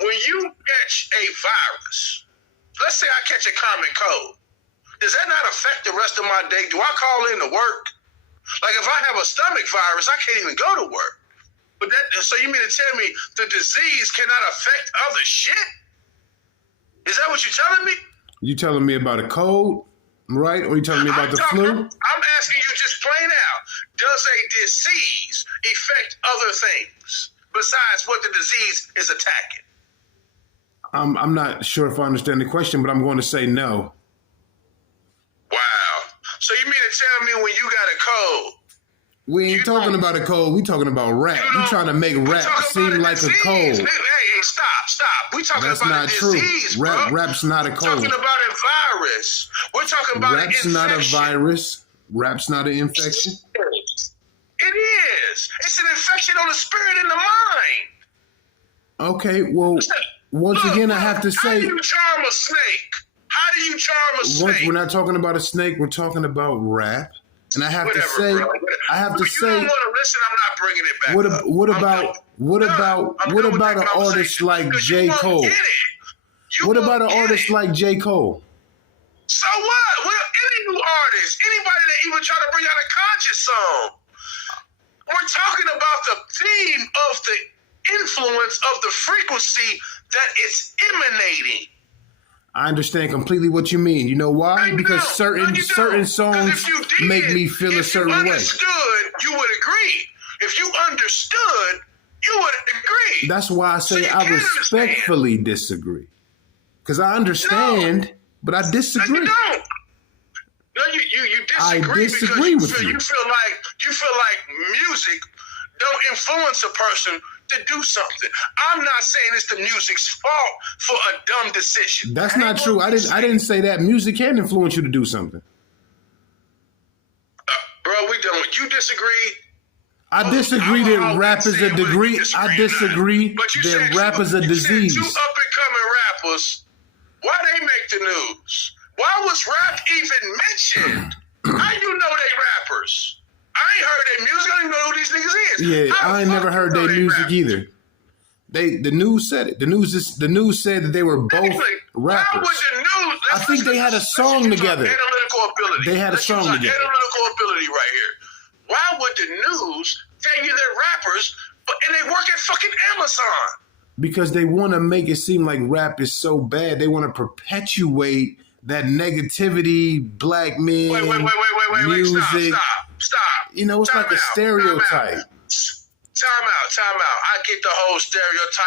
when you catch a virus, let's say I catch a common cold, does that not affect the rest of my day? Do I call in to work? Like if I have a stomach virus, I can't even go to work. But so you mean to tell me the disease cannot affect other shit? Is that what you're telling me? You telling me about a cold, right? Or you telling me about the flu? I'm asking you just plain out. Does a disease affect other things besides what the disease is attacking? I'm not sure if I understand the question, but I'm going to say no. Wow. So you mean to tell me when you got a cold? We ain't talking about a cold. We talking about rap. You trying to make rap seem like a cold. Hey, stop. We talking That's about not a true. disease, bro. Rap's not a cold. We're talking about a virus. We're talking about an infection. Rap's not a virus. Rap's not an infection. It is. It's an infection on the spirit and the mind. Okay, well, once again, I have to say... How do you charm a snake? How do you charm a snake? We're not talking about a snake. We're talking about rap. And I have to say... Bro. You don't want to listen, I'm not bringing it back what about an artist like J. Cole? What about an artist like J. Cole? So what? Any new artist, anybody that even try to bring out a conscious song. We're talking about the theme of the influence of the frequency that it's emanating. I understand completely what you mean. You know why? Because certain songs make me feel a certain way. If you understood, you would agree. If you understood, you would agree. That's why I say I respectfully disagree. Because I understand, but I disagree. No, you don't. No, you disagree. I disagree because with you. You feel like music don't influence a person to do something. I'm not saying it's the music's fault for a dumb decision. That's not true. I didn't say that. Music can influence you to do something. Bro, we don't. You disagree? I disagree that rap is a degree. I disagree that rap is a disease. Two up-and-coming rappers, why they make the news? Why was rap even mentioned? How you know they rappers? I ain't heard their music. I don't even know who these niggas is. Yeah, I ain't never heard their music either. The news said it. The news said that they were both rappers. Why would the news? I think they had a song together. Analytical ability. They had a song together. Analytical ability right here. Why would the news tell you they're rappers, and they work at fucking Amazon? Because they want to make it seem like rap is so bad. They want to perpetuate that negativity, black men, music. Stop. You know, it's like a stereotype. Time out. I get the whole stereotype.